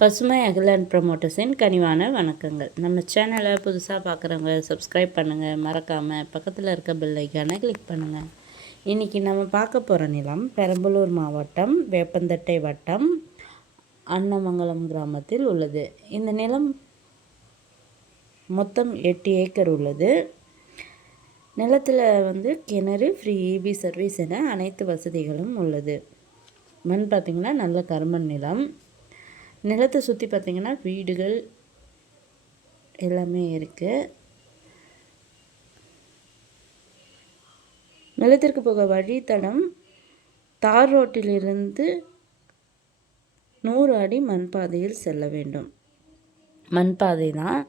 பசுமை அகிலன் ப்ரமோட்டர்ஸின் கனிவான வணக்கங்கள். நம்ம சேனலை புதுசாக பார்க்குறவங்க சப்ஸ்கிரைப் பண்ணுங்கள் மறக்காமல் பக்கத்தில் இருக்க பெல் ஐக்கானை கிளிக் பண்ணுங்கள் இன்றைக்கி நம்ம பார்க்க போகிற நிலம் பெரம்பலூர் மாவட்டம் வேப்பந்தட்டை வட்டம் அன்னமங்கலம் கிராமத்தில் உள்ளது. இந்த நிலம் மொத்தம் எட்டு ஏக்கர் உள்ளது. நிலத்தில் வந்து கிணறு ஃப்ரீ இபி சர்வீஸ் என அனைத்து வசதிகளும் உள்ளது. மண் பார்த்திங்கன்னா நல்ல கருமண் நிலம். நிலத்தை சுற்றி பார்த்திங்கன்னா வீடுகள் எல்லாமே இருக்குது நிலத்திற்கு போக வழித்தடம் தார் ரோட்டிலிருந்து நூறு அடி மண் பாதையில் செல்ல வேண்டும். மண் பாதை தான்.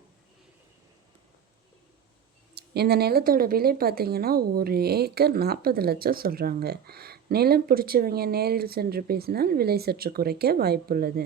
இந்த நிலத்தோட விலை பார்த்திங்கன்னா ஒரு ஏக்கர் நாற்பது லட்சம் சொல்கிறாங்க நிலம் பிடிச்சவங்க நேரில் சென்று பேசினால் விலை சற்று குறைக்க வாய்ப்புள்ளது.